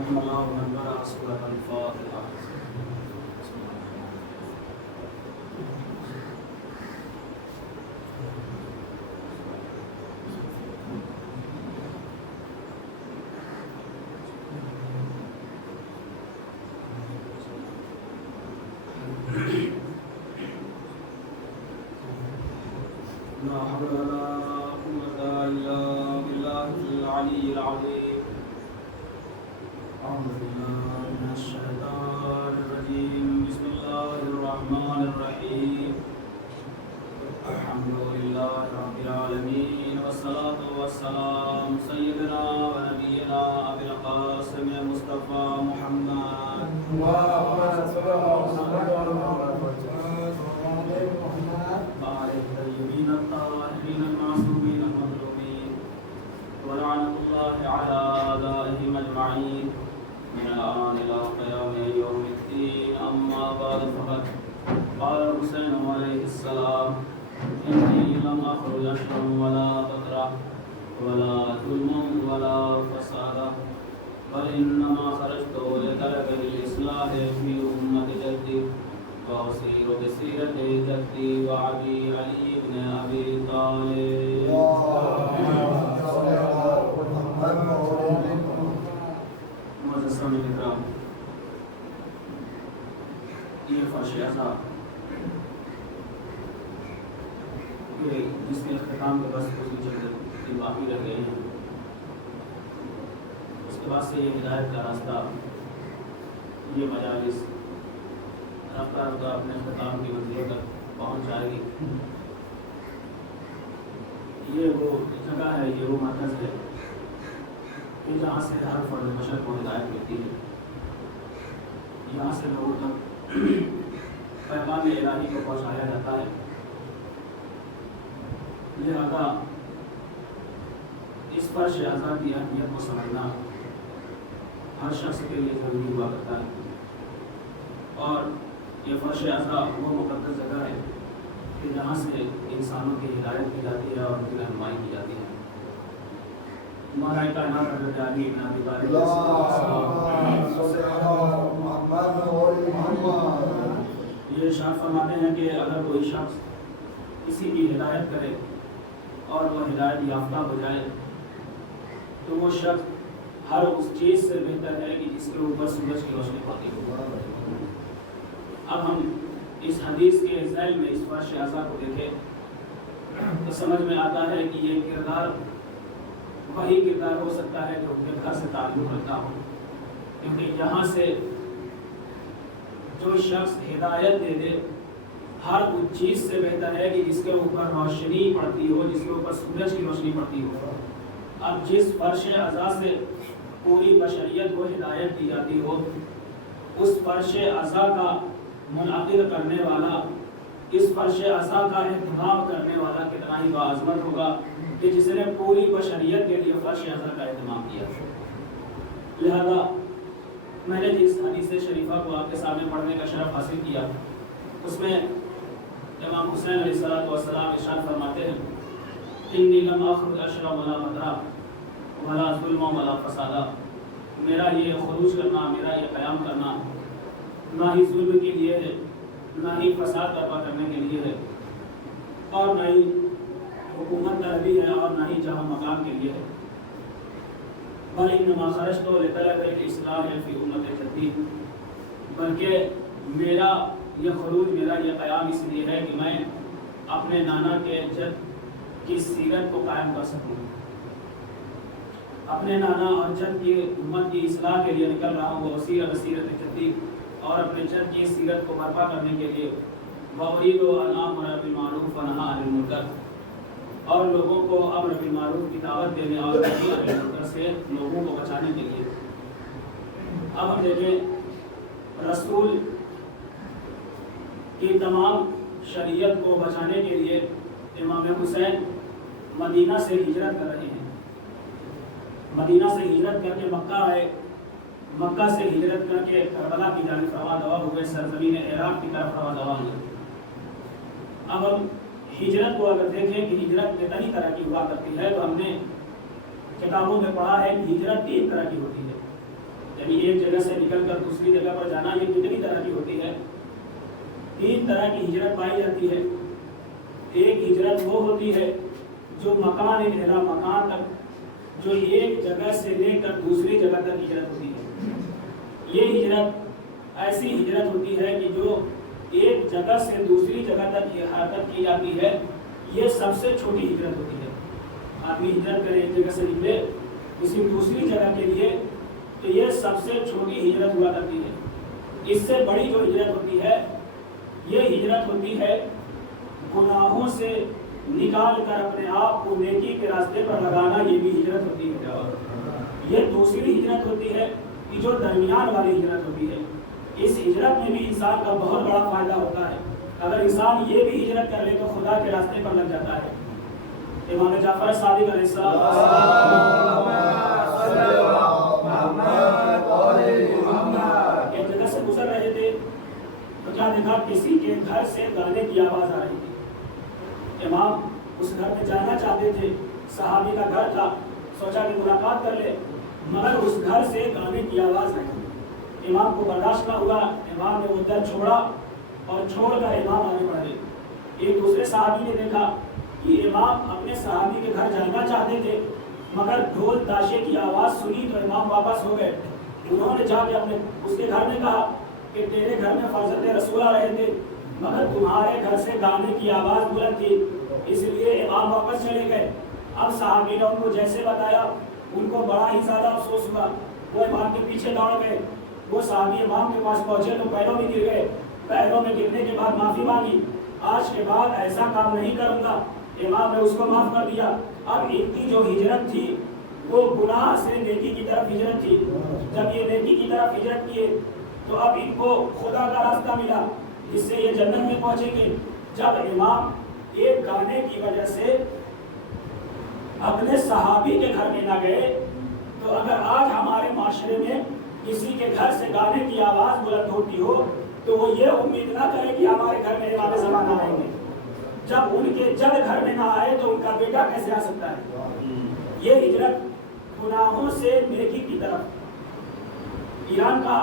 رحم الله من قرأ سورة الفاتحة. لا حول ولا قوة إلا بالله العلي العظيم. أعوذ بالله من الشيطان الرجيم. بسم الله الرحمن الرحيم. الحمد لله رب العالمين والصلاة والسلام سيدنا ونبينا أبي القاسم المصطفى محمد اللهم صل على وعلى الطيبين الطاهرين المعصومين المظلومين ولعنة الله على أعدائهم أجمعين من الآن إلى قيام يوم الدين. أما بعد فقد قال الحسين عليه السلام: إني لم أخرج أشرا ولا بطرا ولا ظلما ولا فسادا بل إنما خرجت لطلب الإصلاح في أمة جدي وأسير بسيرة جدي وأبي علي بن أبي طالب. معزز سامعین اکرام، یہ فرش عزا جس کے اختتام کے بس کچھ چند باقی رہ گئے ہیں، اس کے بعد سے یہ ہدایت کا راستہ، یہ مجالس رفتہ رفتہ اپنے اختتام کی منزل تک پہنچ جائے گی. یہ وہ جگہ ہے، یہ وہ مرکز ہے کہ جہاں سے ہر فرد بشر کو ہدایت ملتی ہے. یہاں سے لوگوں تک پیغام الہی کو پہنچایا جاتا ہے. لہذا اس فرش عزا کی اہمیت کو سمجھنا ہر شخص کے لیے ضروری ہوا کرتا ہے. اور یہ فرش عزا وہ مقدس جگہ ہے کہ جہاں سے انسانوں کی ہدایت کی جاتی ہے اور ان کی رہنمائی کی جاتی ہے. ہمارا کائنات حضرت علی بن ابی طالب یہ ارشاد فرماتے ہیں کہ اگر کوئی شخص کسی کی ہدایت کرے اور وہ ہدایت یافتہ ہو جائے تو وہ شخص ہر اس چیز سے بہتر ہے کہ جس کے اوپر سورج کی روشنی پڑتی ہو. اب ہم اس حدیث کے ذیل میں اس فرش عزا کو دیکھیں تو سمجھ میں آتا ہے کہ یہ کردار وہی کردار ہو سکتا ہے جو اپنے گھر سے تعلق رکھتا ہو، کیونکہ یہاں سے جو شخص ہدایت دے دے ہر اس چیز سے بہتر ہے کہ جس کے اوپر روشنی پڑتی ہو، جس کے اوپر سورج کی روشنی پڑتی ہو. اب جس فرش عزا سے پوری بشریت کو ہدایت دی جاتی ہو، اس فرش عزا کا منعقد کرنے والا، اس فرش عزا کا اہتمام کرنے والا کتنا ہی باعظمت ہوگا کہ جس نے پوری بشریت کے لیے فرش عزا کا اہتمام کیا. لہذا میں نے جس حدیث شریفہ کو آپ کے سامنے پڑھنے کا شرف حاصل کیا، اس میں امام حسین علیہ السلام ارشاد فرماتے ہیں: انی لم اخرج اشرا ولا بدرا ولا ظلم ولا فسادا. میرا یہ خروج کرنا، میرا یہ قیام کرنا نہ ہی ظلم کے لیے ہے، نہ ہی فساد برپا کرنے کے لیے ہے، اور نہ ہی حکومت طلبی ہے، اور نہ ہی جہاں مقام کے لیے ہے. بل انما خرجت لطلب الاصلاح فی امت جدی. بلکہ میرا یہ خروج، میرا یہ قیام اس لیے ہے کہ میں اپنے نانا کے جد کی سیرت کو قائم کر سکوں. اپنے نانا اور جد کی امت کی اصلاح کے لیے نکل رہا ہوں، وہ سیرت جدی، اور اپنے جد کی سیرت کو برپا کرنے کے لیے وَأُرِيدُ أَنْ آمُرَ بِالْمَعْرُوفِ وَأَنْهَىٰ عَنِ الْمُنكَرِ، اور لوگوں کو امر بالمعروف کی دعوت دینے اور نہی عن المنکر سے لوگوں کو بچانے کے لیے. اب ہم دیکھیں، رسول کی تمام شریعت کو بچانے کے لیے امام حسین مدینہ سے ہجرت کر رہے ہیں. مدینہ سے ہجرت کر کے مکہ آئے، مکہ سے ہجرت کر کے کربلا کی جانب رواں دوا ہوئے، سرزمین عراق کی طرف رواں دوا ہوئے. اب ہم ہجرت کو اگر دیکھیں کہ ہجرت کتنی طرح کی ہوا کرتی ہے، تو ہم نے کتابوں میں پڑھا ہے کہ ہجرت 3 طرح کی ہوتی ہے. یعنی ایک جگہ سے نکل کر دوسری جگہ پر جانا، یہ کتنی طرح کی ہوتی ہے؟ 3 طرح کی ہجرت پائی جاتی ہے۔ ایک ہجرت وہ ہوتی ہے جو مکان اعلیٰ مکان تک، جو ایک جگہ سے لے کر دوسری جگہ تک ہجرت ہوتی ہے۔ یہ ہجرت ایسی ہجرت ہوتی ہے کہ جو ایک جگہ سے دوسری جگہ تک حرکت کی جاتی ہے، یہ سب سے چھوٹی ہجرت ہوتی ہے۔ آدمی ہجرت کرے ایک جگہ سے نکلے کسی دوسری جگہ کے لیے، تو یہ سب سے چھوٹی ہجرت ہوا کرتی ہے۔ اس سے بڑی جو ہجرت ہوتی ہے، یہ ہجرت ہوتی ہے گناہوں سے نکال کر اپنے آپ کو نیکی کے راستے پر لگانا، یہ بھی ہجرت ہوتی ہے۔ یہ دوسری ہجرت ہوتی ہے کہ جو درمیان والی ہجرت ہوتی ہے۔ اس ہجرت میں بھی انسان کا بہت بڑا فائدہ ہوتا ہے۔ اگر انسان یہ بھی ہجرت کر لے تو خدا کے راستے پر لگ جاتا ہے۔ امام جعفر صادق علیہ السلام ایک جگہ سے گزر رہے تھے تو کیا دیکھا؟ کسی کے گھر سے گانے کی آواز آ رہی تھی۔ امام اس گھر میں جانا چاہتے تھے، صحابی کا گھر تھا، سوچا کہ ملاقات کر لے، مگر اس گھر سے گانے کی آواز نہیں۔ امام کو برداشت نہ ہوا، امام نے وہ در چھوڑا اور چھوڑ کر امام آگے بڑھے۔ ایک دوسرے صحابی نے دیکھا کہ امام اپنے صحابی کے گھر جانا چاہتے تھے، مگر ڈھول تاشے کی آواز سنی تو امام واپس ہو گئے۔ انہوں نے جا کے اپنے اس کے گھر میں کہا کہ تیرے گھر میں فرزند رسول آ رہے تھے، مگر تمہارے گھر سے گانے کی آواز بلند تھی، اس لیے امام واپس چلے گئے۔ اب صحابی نے ان کو جیسے بتایا، ان کو بڑا ہی زیادہ افسوس ہوا۔ وہ امام کے پیچھے دوڑ گئے۔ وہ صحابی امام کے پاس پہنچے تو پیروں میں گر گئے۔ پیروں میں گرنے کے بعد معافی مانگی، آج کے بعد ایسا کام نہیں کروں گا۔ امام نے اس کو معاف کر دیا۔ اب ان کی جو ہجرت تھی وہ گناہ سے نیکی کی طرف ہجرت تھی۔ جب یہ نیکی کی طرف ہجرت کیے تو اب ان کو خدا کا راستہ ملا جس سے یہ جنت میں پہنچیں گے۔ جب امام ایک گانے کی وجہ سے اپنے صحابی کے گھر میں نہ گئے، تو اگر آج ہمارے معاشرے میں کسی کے گھر سے گانے کی آواز بلند ہوتی ہو تو وہ یہ امید نہ کرے کہ ہمارے گھر میں امام زمانہ آئیں گے۔ جب ان کے جد گھر میں نہ آئے تو ان کا بیٹا کیسے آ سکتا ہے؟ یہ ہجرت گناہوں سے نیکی کی طرف۔ ایران کا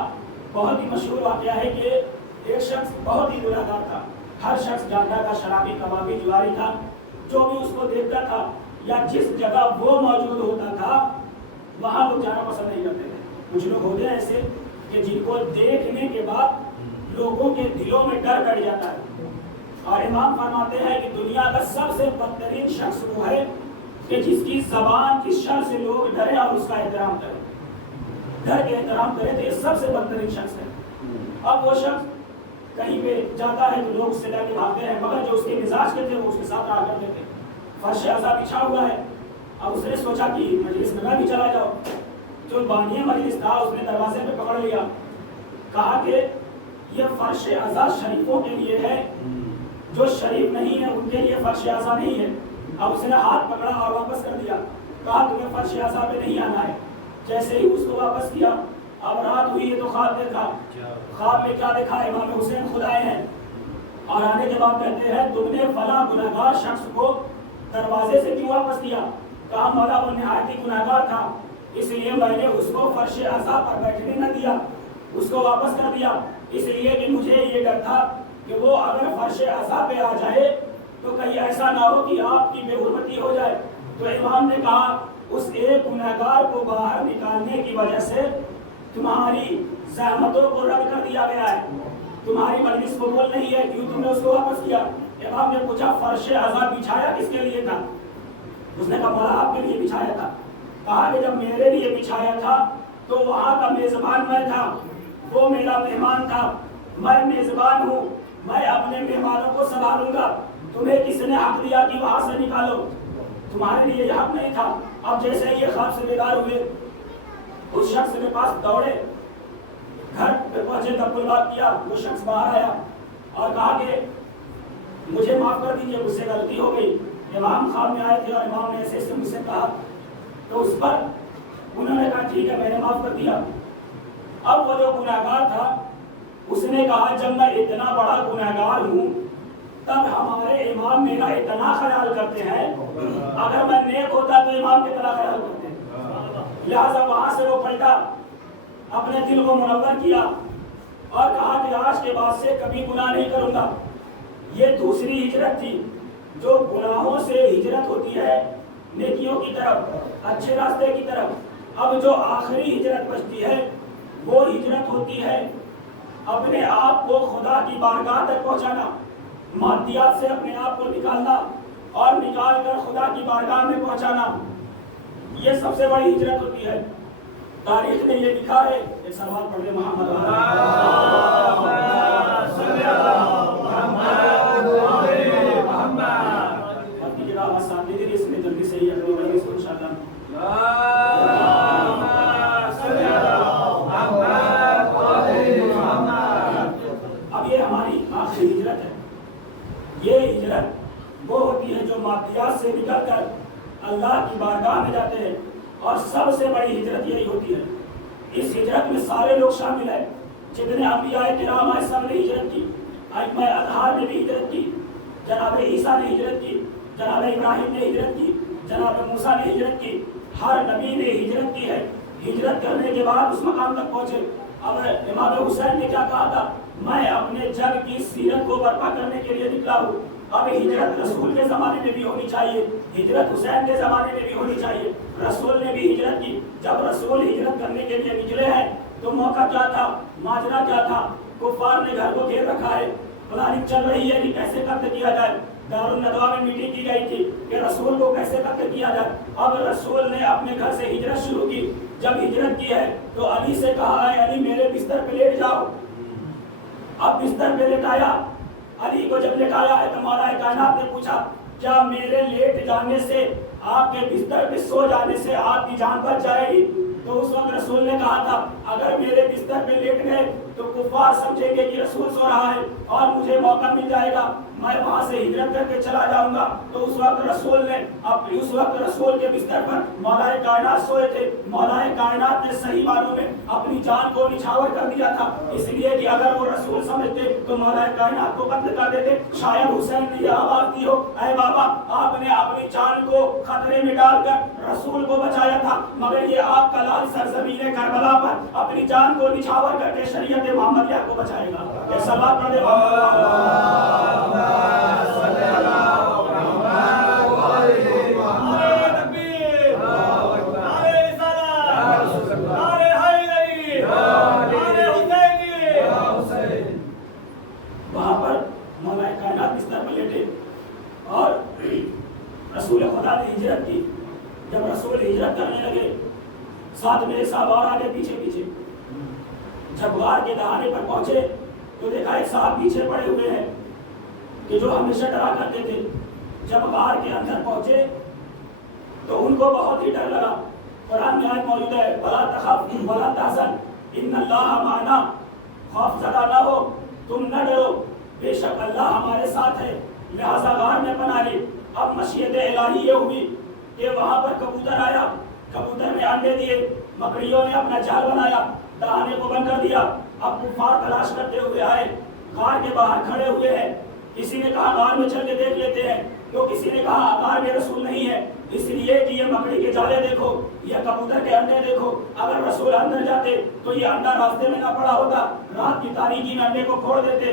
بہت ہی مشہور واقعہ ہے کہ ایک شخص بہت ہی گناہگار تھا، ہر شخص جانتا تھا، شرابی، کبابی، جواری تھا، جو بھی اس کو دیکھتا تھا یا جس جگہ وہ موجود ہوتا تھا وہاں وہ جانا پسند نہیں کرتے تھے۔ کچھ لوگ ہوتے ہیں ایسے کہ جن کو دیکھنے کے بعد لوگوں کے دلوں میں ڈر بیٹھ جاتا ہے۔ اور امام فرماتے ہیں کہ دنیا کا سب سے بدترین شخص وہ ہے کہ جس کی زبان کی شر سے لوگ ڈرے اور اس کا احترام کریں۔ ڈر کے احترام کرے تو یہ سب سے بدترین شخص ہے۔ اب وہ شخص کہیں پہ جاتا ہے تو لوگ اس سے ڈر کے بھاگتے ہیں، مگر جو اس کے مزاج کے تھے وہ اس کے ساتھ رہا کرتے تھے۔ فرش اعضا بچھا ہوا ہے، اب اس نے سوچا کہ مجلس میں بھی چلا جاؤ۔ جو بانی مجلس تھا اس نے دروازے پہ پکڑ لیا، کہا کہ یہ فرش اعضا شریفوں کے لیے ہے، جو شریف نہیں ہے ان کے لیے فرش اعضا نہیں ہے۔ اب اس نے ہاتھ پکڑا اور واپس کر دیا، کہا تمہیں فرش اعضا پہ نہیں آنا ہے۔ جیسے ہی اس کو واپس کیا، اب رات ہوئی ہے تو خواب دیکھا۔ خواب میں کیا دیکھا؟ امام حسین خود آئے ہیں اور آنے کے بعد کہتے ہیں تم نے فلاں گناہگار شخص کو دروازے سے کیوں واپس کیا؟ کہا مولا وہ نہایت ہی گناہگار تھا، اس لیے میں نے اس کو فرش اعضا پر بیٹھنے نہ دیا، اس کو واپس کر دیا، اس لیے کہ مجھے یہ ڈر تھا کہ وہ اگر فرش اعضا پہ آ جائے تو کہیں ایسا نہ ہو کہ آپ کی بے حرمتی ہو جائے۔ تو امام نے کہا اس ایک گناہگار کو باہر نکالنے کی وجہ سے تمہاری زحمتوں کو رد کر دیا گیا ہے، تمہاری مجلس قبول نہیں ہے، کیوں تم نے اس کو واپس کیا؟ امام نے پوچھا فرش اعضا بچھایا کس کے لیے تھا؟ اس نے کہا مولا آپ کے لیے بچھایا تھا۔ کہا کہ جب میرے لیے بچھایا تھا تو وہاں کا میزبان میں تھا، وہ میرا مہمان تھا، میں میزبان ہوں، میں اپنے مہمانوں کو سنبھالوں گا، تمہیں کس نے حق دیا کہ وہاں سے نکالو؟ تمہارے لیے یہ حق نہیں تھا۔ اب جیسے یہ خواب سے بیدار ہوئے اس شخص کے پاس دوڑے، گھر پہ پہنچے تب کوئی بات کیا، وہ شخص باہر آیا اور کہا کہ مجھے معاف کر دیجیے، مجھ سے غلطی ہو گئی۔ امام خواب میں آئے تھے اور امام نے ایسے مجھ سے کہا، تو اس پر انہوں نے کہا ٹھیک ہے میں نے معاف کر دیا۔ اب وہ جو گناہگار تھا اس نے کہا جب میں اتنا بڑا گناہگار ہوں تب ہمارے امام میرا اتنا خیال کرتے ہیں، اگر میں نیک ہوتا تو امام کتنا خیال کرتے ہیں۔ لہٰذا وہاں سے وہ پلٹا اپنے دل کو منور کیا اور کہا کہ آج کے بعد سے کبھی گناہ نہیں کروں گا۔ یہ دوسری ہجرت تھی، جو گناہوں سے ہجرت ہوتی ہے نیکیوں کی طرف، اچھے راستے کی طرف۔ اب جو آخری ہجرت بچتی ہے وہ ہجرت ہوتی ہے اپنے آپ کو خدا کی بارگاہ تک پہنچانا، مادیات سے اپنے آپ کو نکالنا اور نکال کر خدا کی بارگاہ میں پہنچانا۔ یہ سب سے بڑی ہجرت ہوتی ہے۔ تاریخ نے یہ لکھا ہے، ایک سوال پڑھ لیں محمد اس میں جلدی سے ہی انشاءاللہ۔ اب یہ ہماری آخری ہجرت ہے۔ یہ ہجرت وہ ہوتی ہے جو مادیات سے نکل کر اللہ کی بارگاہ میں جاتے ہیں، اور سب سے بڑی ہجرت یہی ہوتی ہے۔ اس ہجرت میں سارے لوگ شامل ہیں، جتنے انبیاء کرام آئے سب نے ہجرت کی۔ ائمہ اطہار نے بھی ہجرت کی، جناب عیسیٰ نے ہجرت کی، جناب ابراہیم نے ہجرت کی، جناب موسیٰ نے ہجرت کی، ہر نبی نے ہجرت کی ہے۔ ہجرت کرنے کے بعد اس مقام تک پہنچے۔ اب امام حسین نے کیا کہا تھا؟ میں اپنے جگ کی سیرت کو برپا کرنے کے لیے نکلا ہوں۔ اب ہجرت رسول کے زمانے میں بھی ہونی چاہیے، ہجرت حسین کے زمانے میں بھی ہونی چاہیے۔ رسول نے بھی ہجرت کی۔ جب رسول ہجرت کرنے کے لیے نکلے ہیں تو موقع کیا تھا، ماجرا کیا تھا؟ کفار نے گھر کو گھیر رکھا ہے، پلاننگ چل رہی ہے کہ کیسے قتل کیا جائے۔ دارالندوا میں میٹنگ کی گئی تھی کہ رسول کو کیسے قتل کیا جائے۔ اب رسول نے اپنے گھر سے ہجرت شروع کی۔ جب ہجرت کی ہے تو علی سے کہا ہے علی میرے بستر پہ لیٹ جاؤ۔ اب بستر پہ لٹایا، علی کو جب لٹایا ہے تو مولا کائنات نے پوچھا کیا میرے لیٹ جانے سے، آپ کے بستر پہ سو جانے سے آپ کی جان بچ جائے گی؟ تو اس وقت رسول نے کہا تھا اگر میرے بستر پہ لیٹ گئے تو کفار سمجھیں گے کہ رسول سو رہا ہے اور مجھے موقع مل جائے گا، میں وہاں سے ہجرت کر کے چلا جاؤں گا۔ تو اس وقت رسول کے بستر پر مولا کائنات سوئے تھے۔ مولا کائنات نے صحیح معنوں میں اپنی جان کو نچھاور کر دیا تھا، اس لیے کہ اگر وہ رسول سمجھتے تو مولا کائنات کو قتل کر دیتے۔ شاید حسین نے یہ آواز دی ہو اے بابا آپ نے اپنی جان کو خطرے میں ڈال کر رسول کو بچایا تھا، مگر یہ آپ کا لال سرزمین کربلا پر اپنی جان کو نچھاور کر کے شریعت محمدیہ کو بچائے گا۔ یہ سوال پڑھ دے وہاں پر مولا کائنات بستر پر لیٹے اور رسول خدا نے ہجرت کی۔ جب رسول ہجرت کرنے لگے ساتھ میرے صاحب اور آگے پیچھے پیچھے، جب غار کے دہانے پر پہنچے تو دیکھا ایک صاحب پیچھے پڑے ہوئے ہیں کہ جو ہمیشہ ڈرا کرتے تھے۔ جب غار کے اندر پہنچے تو ان کو بہت ہی ڈر لگا۔ قرآن میں آیت موجود ہے وَلَا تَخَفْ وَلَا تَحْزَنْ إِنَّ اللَّهَ مَعَنَا، خوف زدہ نہ ہو، تم نہ ڈرو، بے شک اللہ ہمارے ساتھ ہے، لہذا غار میں پناہ لی۔ اب مشیت الہی یہ ہوئی کہ وہاں پر کبوتر آیا، کبوتر نے انڈے دیے، مکڑیوں نے اپنا جال بنایا، دہانے کو بند کر دیا۔ اب کفار تلاش کرتے ہوئے آئے، غار کے باہر کھڑے ہوئے ہیں۔ کسی نے کہا غار میں چل کے دیکھ لیتے ہیں، تو کسی نے کہا غار میں رسول نہیں ہے، اس لیے کہ یہ مکڑی کے جالے دیکھو، یہ کبوتر کے انڈے دیکھو، اگر رسول اندر جاتے تو یہ انڈا راستے میں نہ پڑا ہوتا، رات کی تاریکی میں انڈے کو پھوڑ دیتے،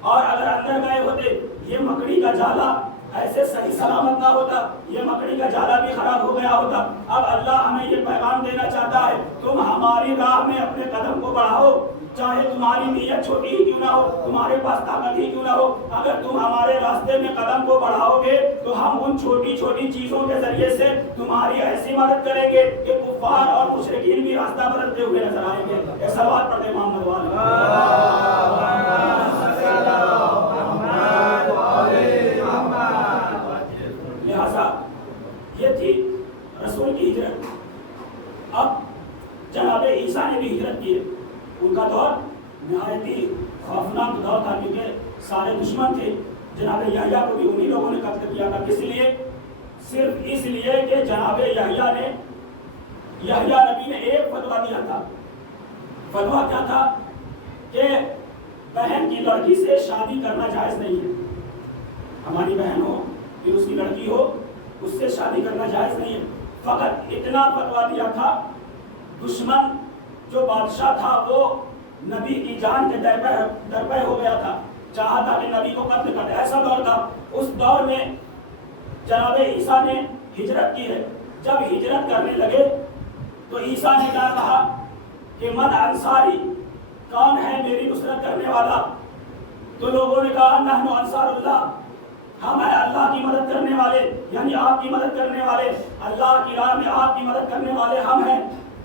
اور اگر اندر گئے ہوتے یہ مکڑی کا جالا ایسے صحیح سلامت نہ ہوتا، یہ مکڑی کا جالا بھی خراب ہو گیا ہوتا۔ اب اللہ ہمیں یہ پیغام دینا چاہتا ہے تم ہماری راہ میں اپنے قدم کو بڑھاؤ، چاہے تمہاری نیت چھوٹی ہی کیوں نہ ہو، تمہارے پاس طاقت ہی کیوں نہ ہو، اگر تم ہمارے راستے میں قدم کو بڑھاؤ گے تو ہم ان چھوٹی چھوٹی چیزوں کے ذریعے سے تمہاری ایسی مدد کریں گے کہ کفار اور مشرکین بھی راستہ بدلتے ہوئے نظر آئیں گے۔ ایک سوال پڑھ دیں محمد لہذا یہ تھی رسول کی ہجرت۔ اب جناب عیسیٰ نے بھی ہجرت کی ہے۔ ان کا دور نہایت ہی خوفناک دور تھا کیونکہ سارے دشمن تھے۔ جناب یحییٰ کو بھی انہی لوگوں نے قتل کیا تھا، کس لیے؟ صرف اس لیے کہ جناب یحییٰ نبی نے ایک فتویٰ دیا تھا۔ فتویٰ کیا تھا کہ بہن کی لڑکی سے شادی کرنا جائز نہیں ہے، ہماری بہن ہو پھر اس کی لڑکی ہو اس سے شادی کرنا جائز نہیں ہے۔ فقط اتنا فتویٰ دیا تھا، دشمن جو بادشاہ تھا وہ نبی کی جان کے درپے ہو گیا تھا، چاہا تھا کہ نبی کو قتل کر دے، ایسا دور تھا۔ اس دور میں جناب عیسیٰ نے ہجرت کی ہے۔ جب ہجرت کرنے لگے تو عیسیٰ نے کیا کہا کہ من انصاری، کون ہے میری نصرت کرنے والا؟ تو لوگوں نے کہا نحن انصار اللہ، ہم ہیں اللہ کی مدد کرنے والے، یعنی آپ کی مدد کرنے والے، اللہ کی راہ میں آپ کی مدد کرنے والے ہم ہیں۔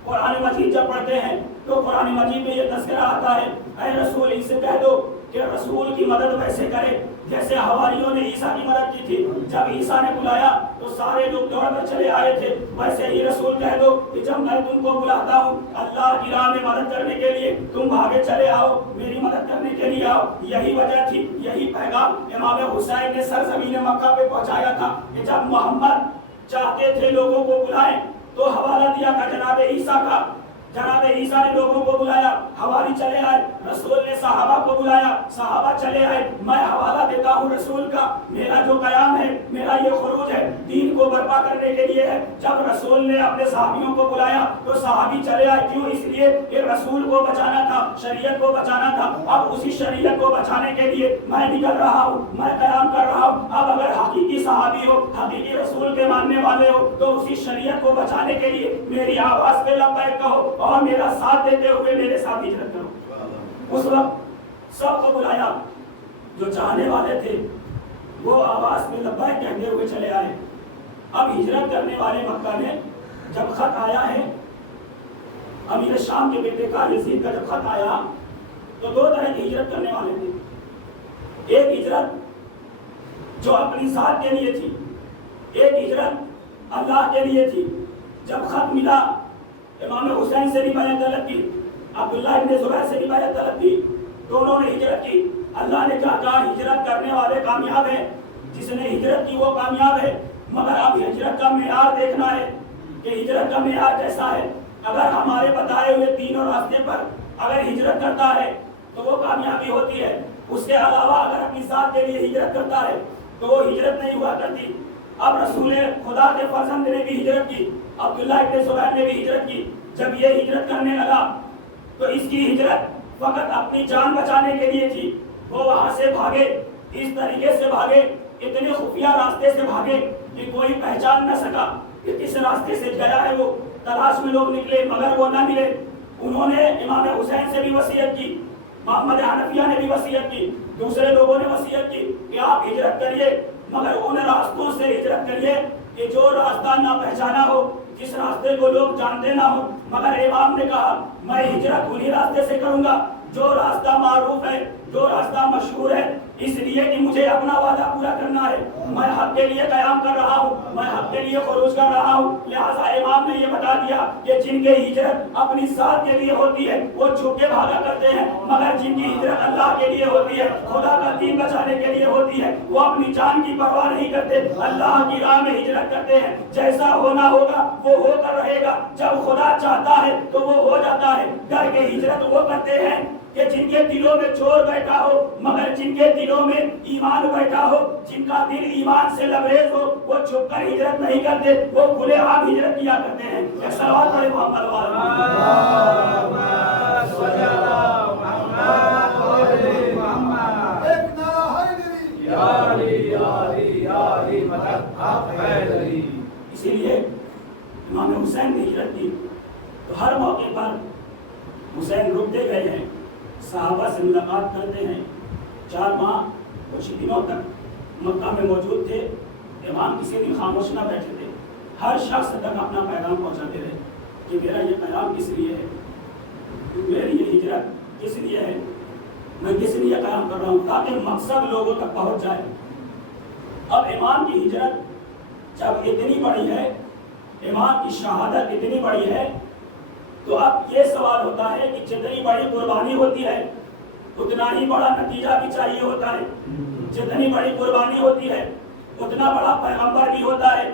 قرآن مجید جب پڑھتے ہیں تو قرآن مجید میں یہ تذکرہ آتا ہے، اے رسول ان سے کہہ دو کہ رسول کی مدد ویسے کرے جیسے حواریوں نے عیسیٰ کی مدد کی تھی۔ جب عیسیٰ نے بلایا تو سارے لوگ دوڑ کر چلے آئے تھے، ویسے ہی رسول کہہ دو کہ جب میں تم کو بلاتا ہوں اللہ کی راہ میں مدد کرنے کے لیے، تم بھاگے چلے آؤ، میری مدد کرنے کے لیے آؤ۔ یہی وجہ تھی، یہی پیغام امام حسین نے سرزمین مکہ پہ پہنچایا تھا کہ جب محمد چاہتے تھے لوگوں کو بلائیں تو حوالہ دیا تھا جناب عیسیٰ کا۔ جناب عیسیٰ نے لوگوں کو بلایا، حواری چلے آئے، رسول نے صحابہ کو بلایا، صحابہ چلے آئے۔ میں حوالہ دیتا ہوں رسول کا، میرا جو قیام ہے، میرا یہ خروج ہے، دین کو برپا کرنے کے لیے ہے۔ جب رسول نے اپنے صحابیوں کو بلایا تو صحابی چلے آئے، کیوں؟ اس لیے کہ رسول کو بچانا تھا، شریعت کو بچانا تھا۔ اب اسی شریعت کو بچانے کے لیے میں نکل رہا ہوں، میں قیام کر رہا ہوں۔ اب اگر حقیقی صحابی ہو، حقیقی رسول کے ماننے والے ہو تو اسی شریعت کو بچانے کے لیے میری آواز پہ لبیک کہو اور میرا ساتھ دیتے ہوئے میرے ساتھ ہجرت کرو۔ اس وقت سب کو بلایا، جو چاہنے والے تھے وہ آواز میں لبیک کہتے ہوئے چلے آئے۔ اب ہجرت کرنے والے مکہ نے جب خط آیا ہے امیر شام کے بیٹے کا یزید کا جب خط آیا تو دو طرح کی ہجرت کرنے والے تھے۔ ایک ہجرت جو اپنی ذات کے لیے تھی، ایک ہجرت اللہ کے لیے تھی۔ جب خط ملا امام حسین سے بھی بیعت طلب کی، عبداللہ ابن زبیر سے بھی بیعت طلب کی، دونوں نے ہجرت کی۔ اللہ نے کہا ہجرت کرنے والے کامیاب ہیں، جس نے ہجرت کی وہ کامیاب ہے، مگر اب ہجرت کا معیار دیکھنا ہے کہ ہجرت کا معیار کیسا ہے۔ اگر ہمارے بتائے ہوئے تینوں راستے پر اگر ہجرت کرتا ہے تو وہ کامیابی ہوتی ہے، اس کے علاوہ اگر اپنی ذات کے لیے ہجرت کرتا ہے تو وہ ہجرت نہیں ہوا کرتی۔ اب رسول خدا کے فرزند نے بھی ہجرت کی، عبداللہ ابن زبیر نے بھی ہجرت کی۔ جب یہ ہجرت کرنے لگا تو اس کی ہجرت فقط اپنی جان بچانے کے لیے تھی۔ وہ وہاں سے بھاگے، اس طریقے سے بھاگے، اتنے خفیہ راستے سے بھاگے کہ کوئی پہچان نہ سکا کہ کس راستے سے گیا ہے۔ وہ تلاش میں لوگ نکلے مگر وہ نہ ملے۔ انہوں نے امام حسین سے بھی وصیت کی، محمد حنفیہ نے بھی وصیت کی، دوسرے لوگوں نے وصیت کی کہ آپ ہجرت کریے مگر ان راستوں سے ہجرت کریے کہ جو راستہ نہ پہچانا ہو، جس راستے کو لوگ جانتے نہ ہو۔ مگر امام نے کہا میں ہجرت انہی راستے سے کروں گا جو راستہ معروف ہے، جو راستہ مشہور ہے، اس لیے کہ مجھے اپنا وعدہ پورا کرنا ہے۔ میں حق کے لیے قیام کر رہا ہوں، میں حق کے لیے خروج کر رہا ہوں۔ لہٰذا امام نے یہ بتا دیا کہ جن کی ہجرت اپنی ذات کے لیے ہوتی ہے وہ چھپ کے بھاگا کرتے ہیں، مگر جن کی ہجرت اللہ کے لیے ہوتی ہے، خدا کا دین بچانے کے لیے ہوتی ہے، وہ اپنی جان کی پرواہ نہیں کرتے، اللہ کی راہ میں ہجرت کرتے ہیں۔ جیسا ہونا ہوگا وہ ہو کر رہے گا، جب خدا چاہتا ہے تو وہ ہو جاتا ہے۔ ڈر کے ہجرت وہ کرتے ہیں کہ جن کے دلوں میں چور بیٹھا ہو، مگر جن کے دلوں میں ایمان بیٹھا ہو، جن کا دل ایمان سے لبریز ہو، وہ چھپ کر ہجرت نہیں کرتے، وہ کھلے عام ہجرت کیا کرتے ہیں۔ ایک صلوات پڑھے محمد اسی لیے امام حسین نے ہجرت کی تو ہر موقع پر حسین رکتے گئے ہیں، صحابہ سے ملاقات کرتے ہیں۔ 4 ماہ کچھ دنوں تک مکہ میں موجود تھے، امام کسی دن خاموش نہ بیٹھے تھے، ہر شخص تک اپنا پیغام پہنچاتے رہے کہ میرا یہ پیغام کس لیے ہے، میری یہ ہجرت کس لیے ہے، میں کس لیے قیام کر رہا ہوں، تاکہ مقصد لوگوں تک پہنچ جائے۔ اب امام کی ہجرت جب اتنی بڑی ہے، امام کی شہادت اتنی بڑی ہے، تو اب یہ سوال ہوتا ہے کہ جتنی بڑی قربانی ہوتی ہے اتنا ہی بڑا نتیجہ بھی چاہیے ہوتا ہے۔ جتنی بڑی قربانی ہوتی ہے اتنا بڑا پیغمبر بھی ہوتا ہے،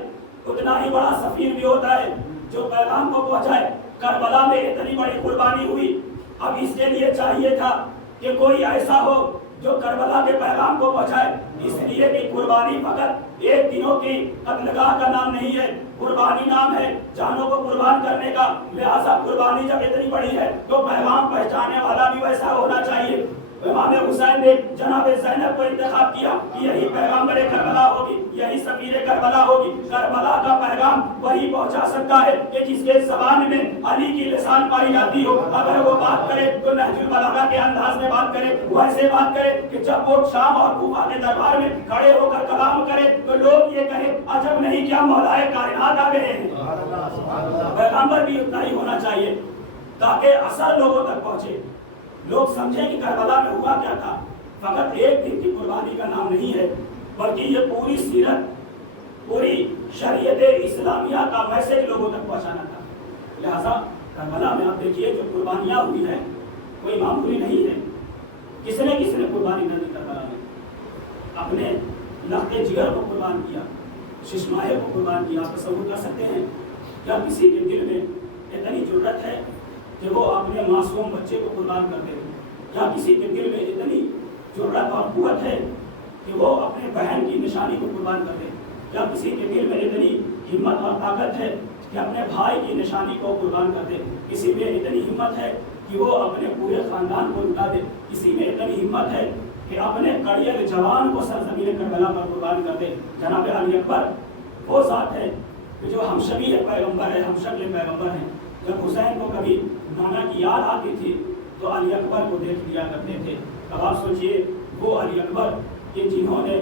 اتنا ہی بڑا سفیر بھی ہوتا ہے جو پیغام کو پہنچائے۔ کربلا میں اتنی بڑی قربانی ہوئی، اب اس کے لیے چاہیے تھا کہ کوئی ایسا ہو جو کربلا کے پیغام کو پہنچائے، اس لیے کہ قربانی فقط ایک دنوں کی قتلگاہ کا نام نہیں ہے، قربانی نام ہے جانوں کو قربان کرنے کا، لہذا قربانی جب اتنی بڑی ہے تو پیغام پہنچانے والا بھی ویسا ہونا چاہیے۔ امام حسین نے جناب زینب کو انتخاب کیا کہ یہی پیغامبر کربلا ہوگی، یہی سفیر کربلا ہوگی، کربلا کا پیغام وہی پہنچا سکتا ہے کہ جس کے زبان میں علی کی لسان پائی جاتی ہو، اگر وہ بات کرے تو نہج البلاغہ کے انداز میں بات کرے، وہ ایسے بات کرے کہ جب وہ شام اور کوفہ کے دربار میں کھڑے ہو کر کلام کرے تو لوگ یہ کہیں عجب نہیں کیا مولا کائنات آ گئے ہیں۔ پیغامبر بھی اتنا ہی ہونا چاہیے تاکہ اثر لوگوں تک پہنچے، لوگ سمجھیں کہ کربلا میں ہوا کیا تھا۔ فقط ایک دن کی قربانی کا نام نہیں ہے، بلکہ یہ پوری سیرت، پوری شریعت اسلامیہ کا میسج لوگوں تک پہنچانا تھا۔ لہذا کربلا میں آپ دیکھیے جو قربانیاں ہوئی ہیں کوئی معمولی نہیں ہے۔ کس نے قربانی نہ دی کربلا میں؟ اپنے لخت جگر کو قربان کیا، ششماہے کو قربان کیا۔ آپ تصور کر سکتے ہیں کیا کسی کے دل میں اتنی جرأت ہے کہ وہ اپنے معصوم بچے کو قربان کر دے؟ کیا کسی کے دل میں اتنی جرأت اور قوت ہے کہ وہ اپنے بہن کی نشانی کو قربان کر دے؟ کیا کسی کے دل میں اتنی ہمت اور طاقت ہے کہ اپنے بھائی کی نشانی کو قربان کر دے؟ کسی میں اتنی ہمت ہے کہ وہ اپنے پورے خاندان کو لٹا دے؟ کسی میں اتنی ہمت ہے کہ اپنے کڑیل جوان کو سرزمین کربلا پر قربان کر دے؟ جناب علی اکبر وہ ذات ہے کہ جو ہم شبیہ پیغمبر ہے، ہم شکل پیغمبر ہیں۔ جب حسین کو کبھی نانا کی یاد آتی تھی تو علی اکبر کو دیکھ لیا کرتے تھے۔ اب آپ سوچئے وہ علی اکبر کہ جنہوں نے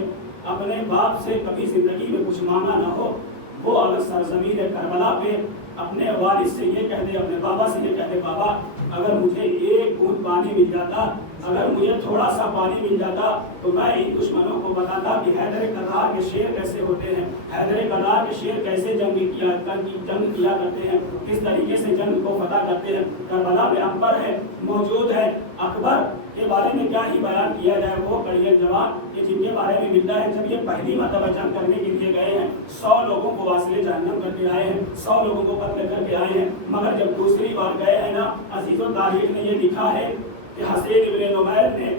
اپنے باپ سے کبھی زندگی میں کچھ مانگا نہ ہو، وہ اگر سرزمین کربلا پہ اپنے والد سے یہ کہہ دے، اپنے بابا سے یہ کہہ دے، بابا اگر مجھے ایک بوند پانی مل جاتا، اگر مجھے تھوڑا سا پانی مل جاتا تو میں ان دشمنوں کو بتاتا کہ حیدر کرار کے شیر کیسے ہوتے ہیں، حیدر کرار کے شیر کیسے جنگ کیا کرتے ہیں، کس طریقے سے جنگ کو فتح کرتے ہیں۔ کربلا میں اکبر ہے، موجود ہے۔ اکبر کے بارے میں کیا ہی بیان کیا جائے، وہ کڑیل جوان کہ جن کے بارے میں ملتا ہے جب یہ پہلی مرتبہ جنگ کرنے کے لیے گئے ہیں، 100 لوگوں کو واصل جہنم کر کے آئے ہیں، 100 لوگوں کو قتل کر کے آئے ہیں، مگر جب دوسری بار گئے ہیں نا، عزیز و تاریخ نے یہ لکھا ہے کہ حسین ابن نمیر نے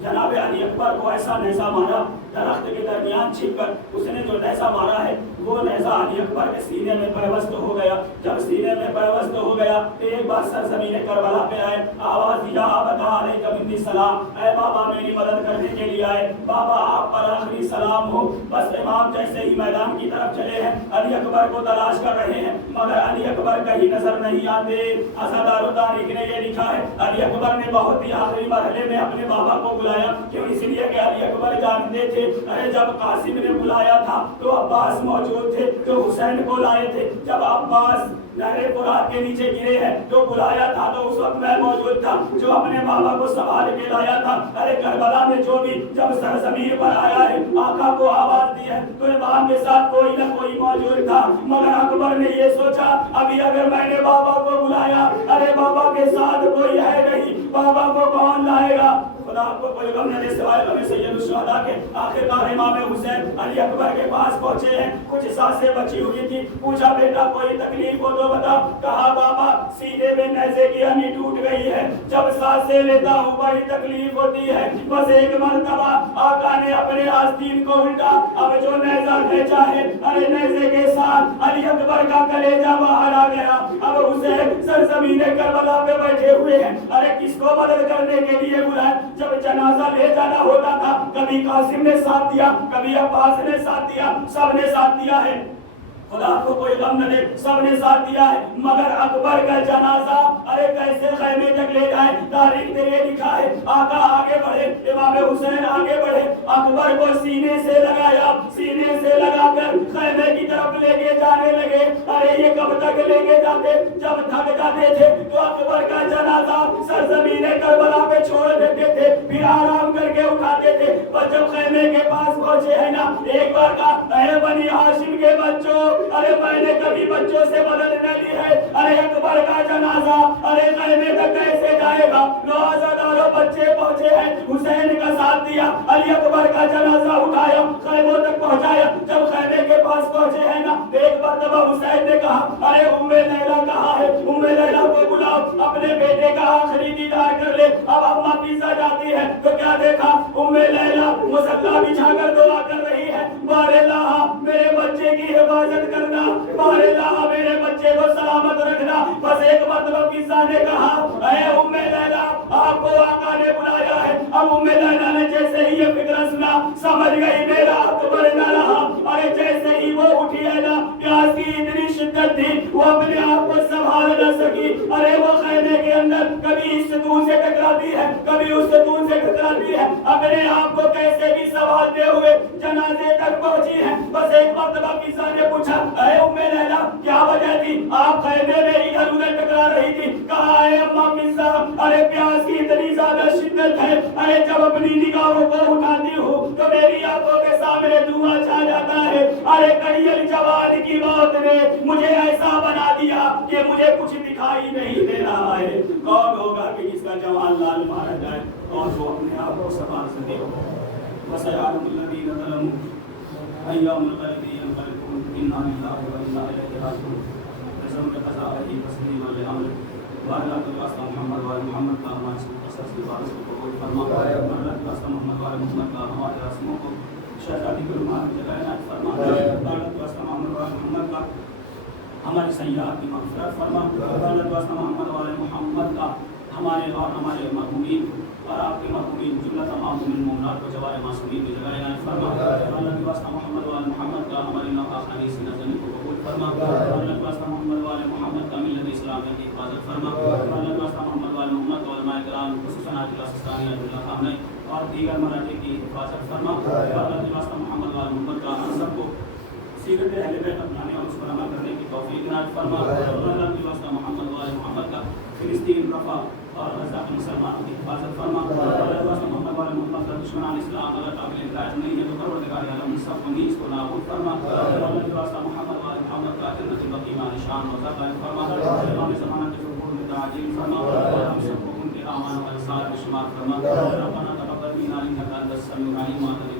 جناب علی اکبر کو ایسا نیزہ مارا، درخت کے درمیان چھپ کر اس نے جو نیزہ مارا ہے وہ نیزہ علی اکبر کے سینے میں پیوست ہو گیا۔ جب سینے میں پیوست ہو گیا تو ایک بار سرزمین کربلا پہ آئے، آواز دیا بتا علیک منی السلام، اے بابا میری مدد کرنے کے لیے آئے، بابا آپ پر آخری سلام ہو۔ بس امام جیسے ہی میدان کی طرف چلے ہیں، علی اکبر کو تلاش کر رہے ہیں مگر علی اکبر کہیں نظر نہیں آتے۔ ازادار تاریخ نے یہ لکھا ہے علی اکبر نے بہت ہی آخری مرحلے میں اپنے بابا کو بلایا، کیوں؟ اس لیے کہ علی اکبر جانتے تھے ارے جب قاسم نے بلایا تھا تو عباس موجود تھے جو حسین کو لائے تھے، جب عباس نہر فرات کے نیچے گرے ہیں تو بلایا تھا تو اس وقت میں موجود تھا جو اپنے بابا کو سنبھال کے لایا تھا۔ ارے کربلا میں جو بھی جب سرزمین پر آیا ہے آقا کو آواز دی ہے تو امام کے ساتھ کوئی نہ کوئی موجود تھا، مگر اکبر نے یہ سوچا ابھی اگر میں نے بابا کو بلایا، ارے بابا کے ساتھ کوئی ہے نہیں، بابا کو کون لائے گا؟ خدا آپ کو کوئی غم نہ دے سوائے غم سید الشہداء کے۔ آخرکار امام حسین علی اکبر کے پاس پہنچے ہیں، کچھ سانسیں بچی ہوئی تھی، پوچھا بیٹا کوئی تکلیف ہو تو بتا۔ کہا بابا سینے میں نیزے کی ہڈی ٹوٹ گئی ہے، جب سانسیں لیتا ہوں بڑی تکلیف ہوتی ہے۔ بس ایک مرتبہ آقا نے اپنے آستین کو الٹا، اب جو نیزہ کھینچا ہے ارے نیزے کے ساتھ علی اکبر کا کلیجہ باہر آ گیا۔ اب حسین سرزمین کربلا پہ بیٹھے ہوئے ہیں، ارے کس کو مدد کرنے کے لیے بلائے؟ جب جنازہ لے جانا ہوتا تھا کبھی قاسم نے ساتھ دیا، کبھی عباس نے ساتھ دیا، سب نے ساتھ دیا ہے، خدا کو کوئی غم نہ دے، سب نے ساتھ دیا ہے، مگر اکبر کا جنازہ ارے کیسے خیمے تک لے جائے؟ تاریخ نے یہ لکھا ہے آقا آگے بڑھے، امام حسین آگے بڑھے، اکبر کو سینے سے لگایا، سینے سے لگا کر خیمے کی طرف لے کے جانے لگے۔ ارے یہ کب تک لے کے جاتے؟ جب تھک جاتے تھے تو اکبر کا جنازہ سرزمین کربلا پہ چھوڑ دیتے تھے، پھر آرام کر کے اٹھاتے تھے۔ پر جب خیمے کے پاس پہنچے ہیں نا، ایک بار کہا اے بنی ہاشم کے بچوں، ارے میں نے کبھی بچوں سے مدد نہ لی ہے، ارے اکبر کا جنازہ ارے خیمے تک کیسے جائے گا؟ نوازاداروں بچے پہنچے ہیں، حسین کا ساتھ دیا، علی اکبر کا جنازہ اٹھایا، خیموں تک پہنچایا۔ جب خیمے کے پاس پہنچے ہیں نا، ایک مرتبہ حسین نے کہا ارے ام لیلا کہاں ہے؟ ام لیلا کو بلاؤ، اپنے بیٹے کا آخری دیدار کر لے۔ اب اماں پیزا جاتی ہے تو کیا دیکھا؟ ام لیلا مصلی بچھا کر دعا کر رہی ہے، بارے اللہ میرے بچے کی حفاظت کرنا، بارے اللہ میرے بچے کو سلامت رکھنا۔ بس ایک مرتبہ قصہ نے کہا اے ام لیلا آپ کو آقا نے بلایا ہے۔ اب ام لیلا نے جیسے ہی یہ فکر سنا سمجھ گئی میرا حق بڑھ نہ رہا، ارے جیسے ہی وہ اٹھی ہے نا، پیاس کی اتنی شدت تھی وہ اپنے آپ کو سنبھال نہ سکی، ارے وہ خیمے کے اندر کبھی اس ستون سے ٹکراتی ہے کبھی اس ستون سے ٹکراتی ہے، اپنے آپ کو کیسے بھی سنبھالتے ہوئے جنازے تک پہنچی ہے۔ بس ایک مرتبہ قصہ نے پوچھا اے ام لیلا کیا وجہ تھی آپ خیمے میں ادھر ادھر ٹکرا رہی تھی؟ کہا اے اماں قصہ ارے پیاس کی اتنی زیادہ شدت ہے، ارے جب اپنی نگاہوں کو اٹھاتی ہوں تو میری آنکھوں کے سامنے دھواں چھا جاتا ہے، ارے کڑیل جوان کی موت نے مجھے ایسا بنا دیا کہ مجھے کچھ دکھائی نہیں دے رہا ہے۔ کون ہوگا کہ جس کا جوان لال مارا جائے اور وہ اپنے آپ کو سنبھال سکے؟ وَسَيَعْلَمُ الَّذِينَ ظَلَمُوا أَيَّوْمَ الْقِيَامَةِ ينقلبون إِنَّا لِلَّهِ وَإِنَّا إِلَيْهِ راجعون۔ رسم کے قضاء تسلیم علیہ وعلیٰ واسطہ محمد وعلیٰ محمد کا ہمارے قصص کی بارش کو قبول فرما، وعلیٰ واسطہ محمد وعلیٰ محمد کا ہمارے رسموں کو شہزادی کے رومان میں جگہ عنایت فرما، وعلیٰ واسطہ محمد وعلیٰ محمد کا ہماری سیئات کی مغفرت فرما، وعلیٰ واسطہ محمد وعلیٰ محمد کا ہمارے اور ہمارے مرحومین اور آپ کے مرحومین جملہ تمام مومنات کو جوار معصومین کی جگہ عنایت فرما، وعلیٰ واسطہ محمد وعلیٰ محمد کا ہماری نوحہ خانیس کی نظرین کو قبول فرما، وعلیٰ واسطہ محمد وعلیٰ محمد کا ملت اسلامیہ کی حفاظت فرما، وعلیٰ واسطہ محمد وعلیٰ محمد و علماء کرام خصوصاً آج اللہ سستانی اللہ خامنہ اور دیگر مراجع کی حفاظت فرما، وعلیٰ واسطہ محمد وعلیٰ محمد کا ہم سب کو سیرت اہل بیت اپنانے اور اس پر عمل کرنے کی توفیق عنایت فرما، وعلیٰ واسطہ محمد وعلیٰ محمد کا فلسطین رفح اور غزہ کے مسلمانوں کی حفاظت فرما، وعلیٰ واسطہ محمد وعلیٰ محمد کا دشمنان اسلام اگر قابل ہدایت نہیں ہے تو پروردگار عالم سب کو نیز کو نابود فرما، وعلیٰ واسطہ محمد وعلیٰ محمد کا جنت البقیع میں نشان روزہ قائم فرما، امام زمانہ کے ظہور میں تعجیل فرما، اور ہم سب کو ان کے اعمال و انصار میں شمار فرما، ربنا تقبل منا انک انت السمیع العلیم وانت